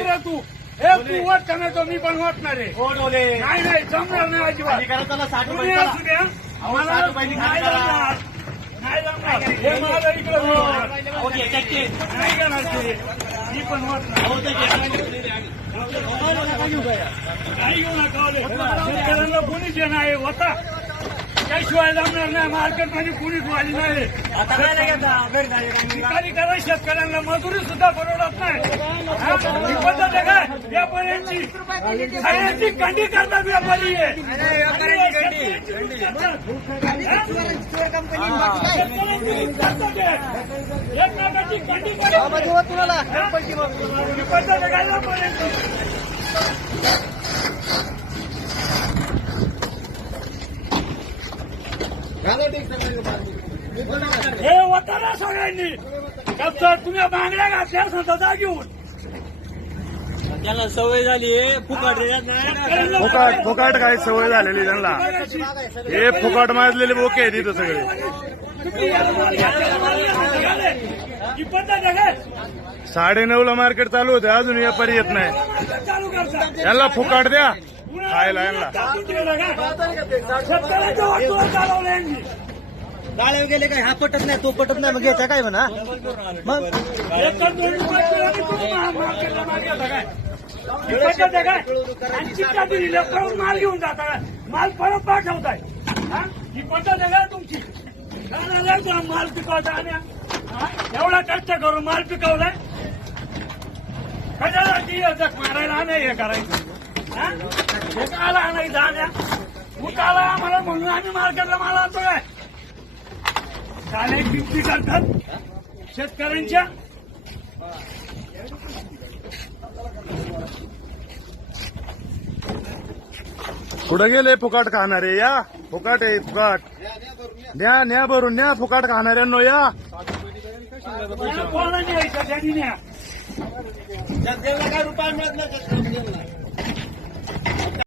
वत रे तू. हे तू वत का नाही तो मी पण वाटणार आहे. हो डोले. नाही नाही जमणार नाही अजिबात. रुपये असू द्या. मला नाही. जमणार. नाही जमणार. हे मला इकडे टक्के नाही घेणार ते. मी पण वाटणार हो. काही घेऊ नका शेतकऱ्यांना कोणीच हे नाही. होता त्याशिवाय जमणार नाही मार्केटमध्ये कोणीच वाली नाही. ठिकाणी करा शेतकऱ्यांना मजुरी सुद्धा परवडत नाही. पद्धत आहे काय? व्यापाऱ्यांची. खाण्याची कंडी करतात व्यापारी. एकमेकांची कंडी करतात. हा? पद्धत आहे काय व्यापाऱ्यांची? हे होता ना सगळ्यांनी तुम्ही बांगड्या घातल्या समजा जागेऊन त्याला सवय झाली फुकट फुकाट फुकाट काय सवय झालेली त्यांना? हे फुकाट माजलेले बोके आहेत इथं सगळे. आहे साडे ला मार्केट चालू होते अजून व्यापारी येत नाही. चालू करता. यांना फुकाट द्या. खायला यांना. शेतकऱ्याच्या वस्तूवर चालवलं यांनी गाळे गेले काय? हा पटत नाही तो पटत नाही मग घ्यायचा काय म्हणा? मग? माल घेता ही घेऊन जाता काय माल परत पाठवताय हा? ही पद्धत आहे काय तुमची माल पिकवता हा? एवढा कष्ट करून माल पिकवलाय? कशाला ती मारायला नाही हे करायचं? हा? हे काला आणायचं आण्या मुकाला आम्हाला म्हणून आम्ही मार्केटला माल आणतो काय काय किमती करतात शेतकऱ्यांच्या. कुठं गेले फुकाट खाणारे? या फुकाट आहे फुकाट. न्या न्या भरून न्या फुकाट खाणाऱ्यांनो या. कोणाला न्यायचं? त्यांनी न्या. काय रुपये मिळत नाही